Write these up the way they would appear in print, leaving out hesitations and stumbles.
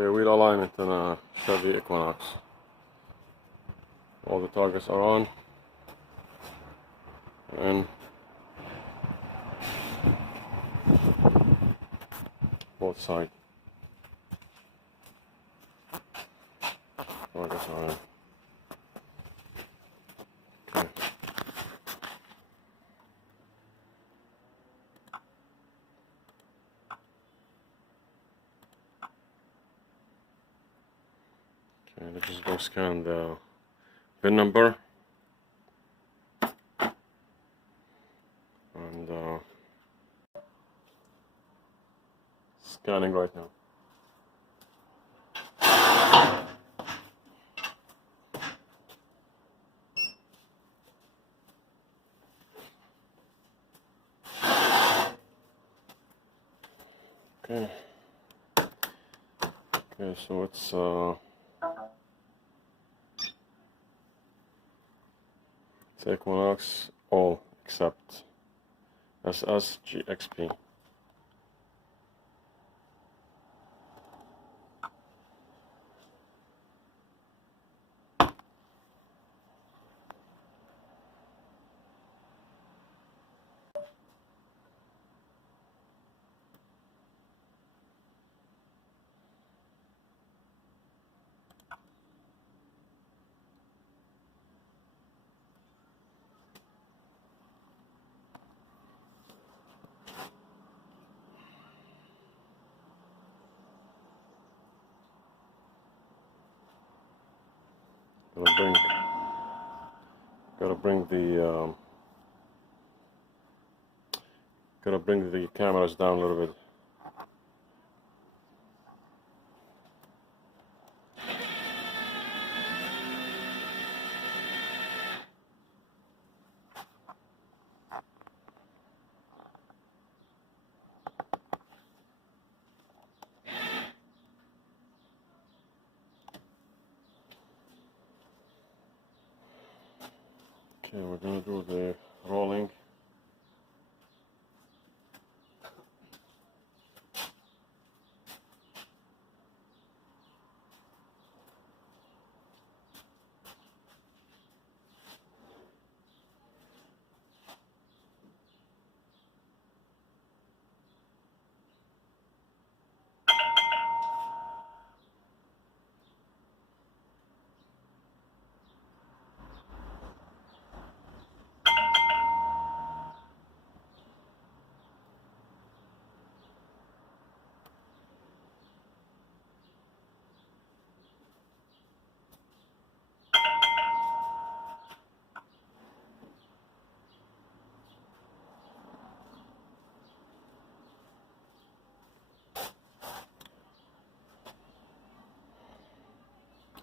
Okay, wheel alignment on a Chevy Equinox. All the targets are on, and both sides. Targets are on. Okay. Okay, let's just go scan the VIN number. And scanning right now. Okay. Okay, so it's Equinox all except SSGXP. Gotta bring the cameras down a little bit. Okay, we're gonna do the rolling.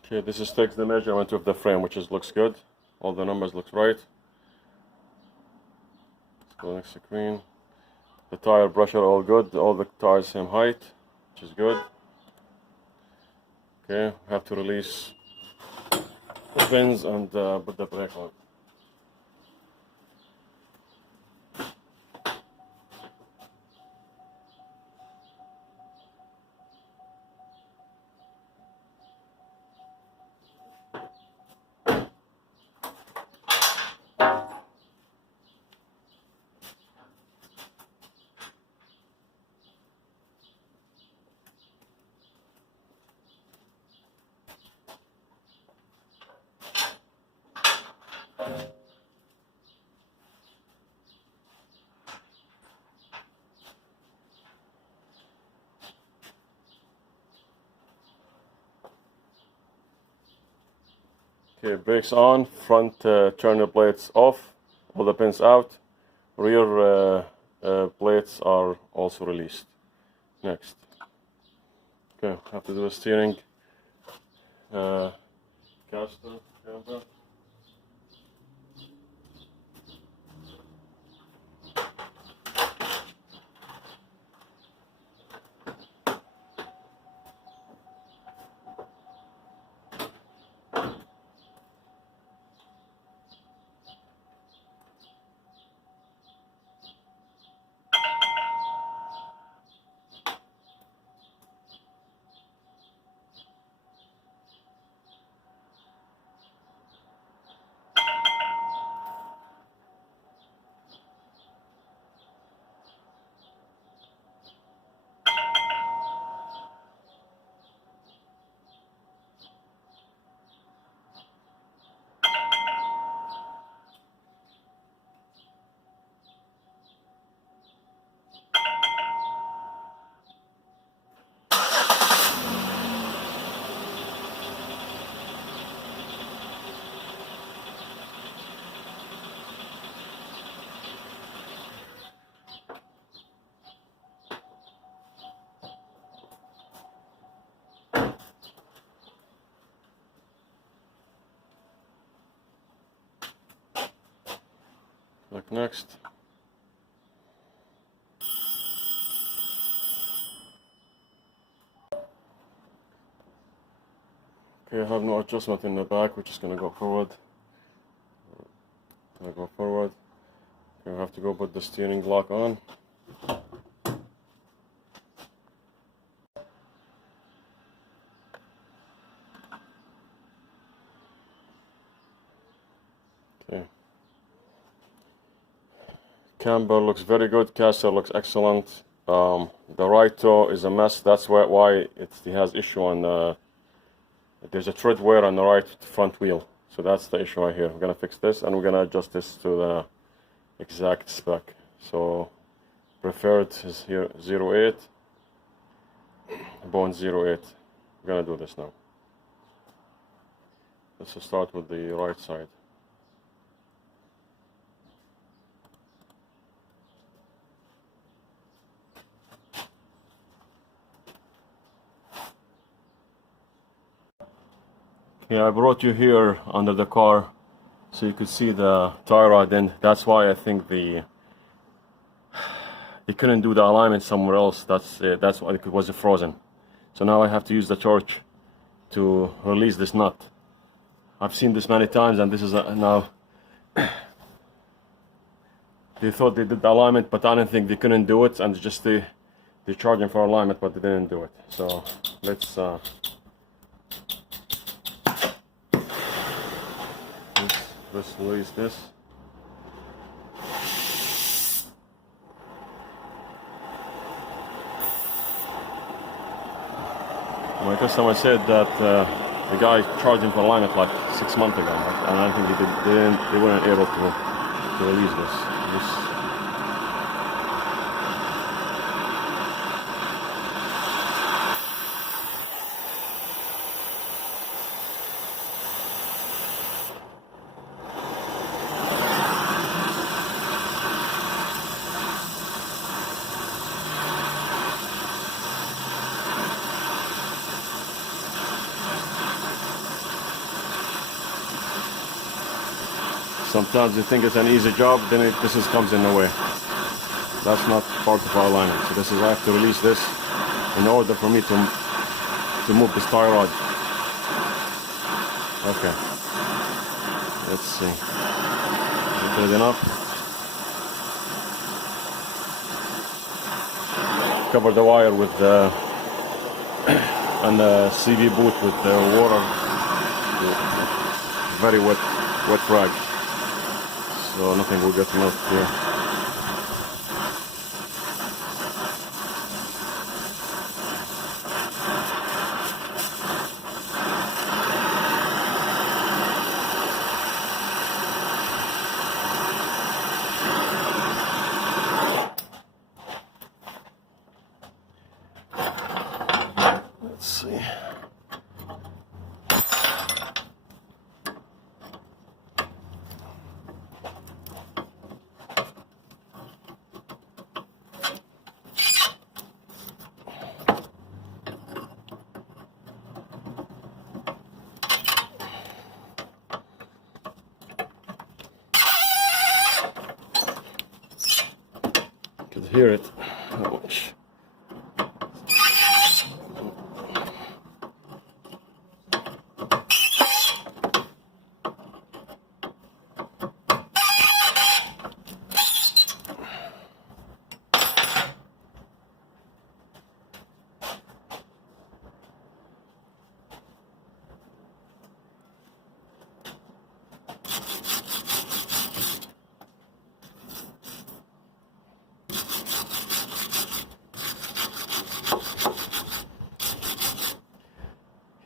Okay, this is takes the measurement of the frame, which looks good. All the numbers look right. Let's go next screen. The tire pressure all good. All the tires same height, which is good. Okay, have to release the pins and put the brake on. Okay, brakes on, front turner plates off, all the pins out, rear plates are also released. Next. Okay, have to do a steering caster camber. Click next. Okay, I have no adjustment in the back, we're just gonna go forward. Gonna go forward. Okay, we have to go put the steering lock on. Okay. Camber looks very good, caster looks excellent. The right toe is a mess, that's why it has issue on there's a tread wear on the right front wheel. So that's the issue right here. We're gonna fix this and we're gonna adjust this to the exact spec. So preferred is here 08, bone 08. We're gonna do this now. Let's start with the right side. Yeah, I brought you here under the car so you could see the tie rod, and that's why I think you couldn't do the alignment somewhere else. That's why it was frozen. So now I have to use the torch to release this nut. I've seen this many times, and this is now. They thought they did the alignment, but I don't think they couldn't do it, and just they're charging for alignment, but they didn't do it. So let's release this. My customer said that the guy charged him for alignment like 6 months ago, and I think they weren't able to release this. Sometimes you think it's an easy job, then this comes in the way. That's not part of our alignment. So this is, I have to release this in order for me to move this tie rod. Okay. Let's see. Good enough. Cover the wire with the and the CV boot with the water. Very wet rag. So nothing will get melted here. Let's see. Could hear it. Ouch.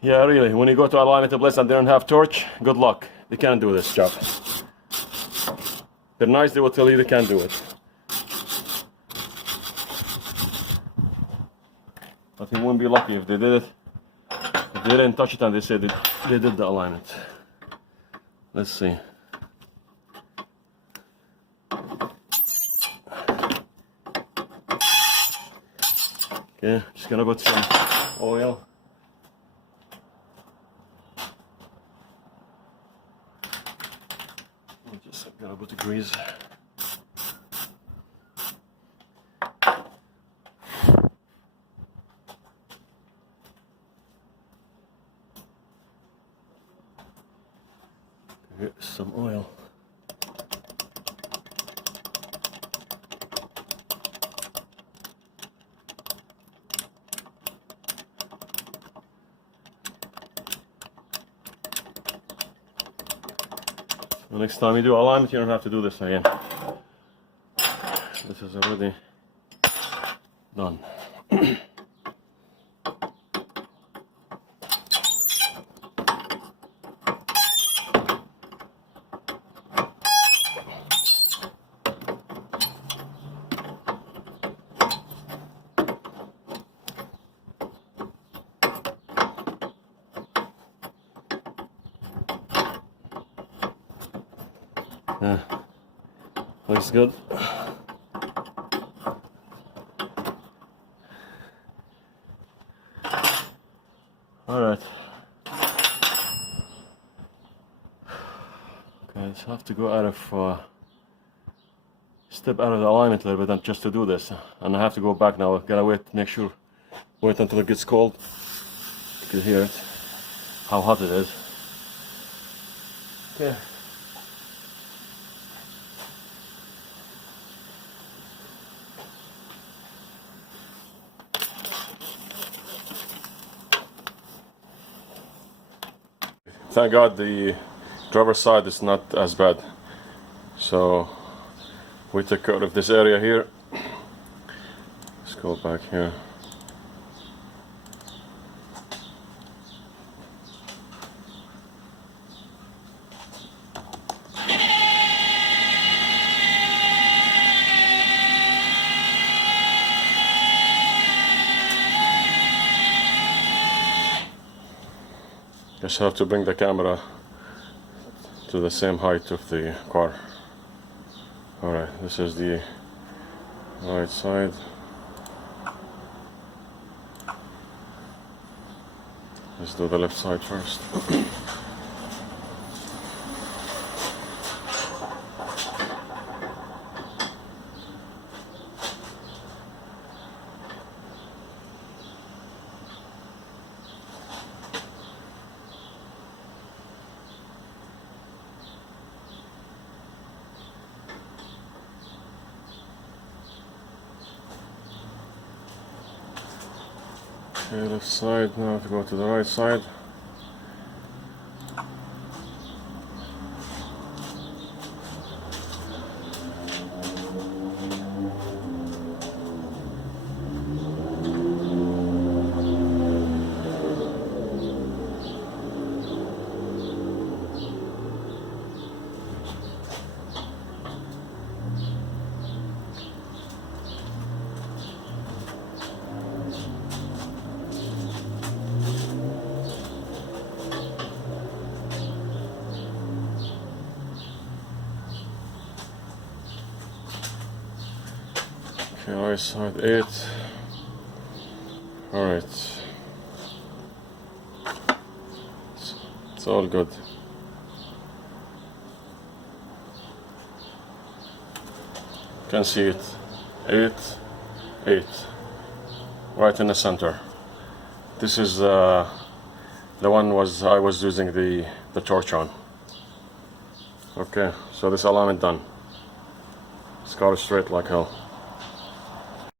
Yeah, really, when you go to align the blades and they don't have torch, good luck. They can't do this job. They're nice, they will tell you they can't do it. But you won't be lucky if they did it. If they didn't touch it and they said they did the alignment. Let's see. Okay, just gonna put some oil. Just gonna put the grease. Get some oil. The next time you do alignment, you don't have to do this again. This is already done. Yeah, looks good. Alright. Okay, let's have to go out of step out of the alignment a little bit just to do this. And I have to go back now. Gotta wait until it gets cold. You can hear it, how hot it is. Okay. Thank God the driver's side is not as bad. So we took care of this area here. Let's go back here. Just have to bring the camera to the same height of the car. Alright, this is the right side. Let's do the left side first. Okay, left side, now to go to the right side. Okay, right side 8. Alright. It's all good. You can see it. 8, 8. Right in the center. This is the one I was using the torch on. Okay, so this alignment done. This car is straight like hell.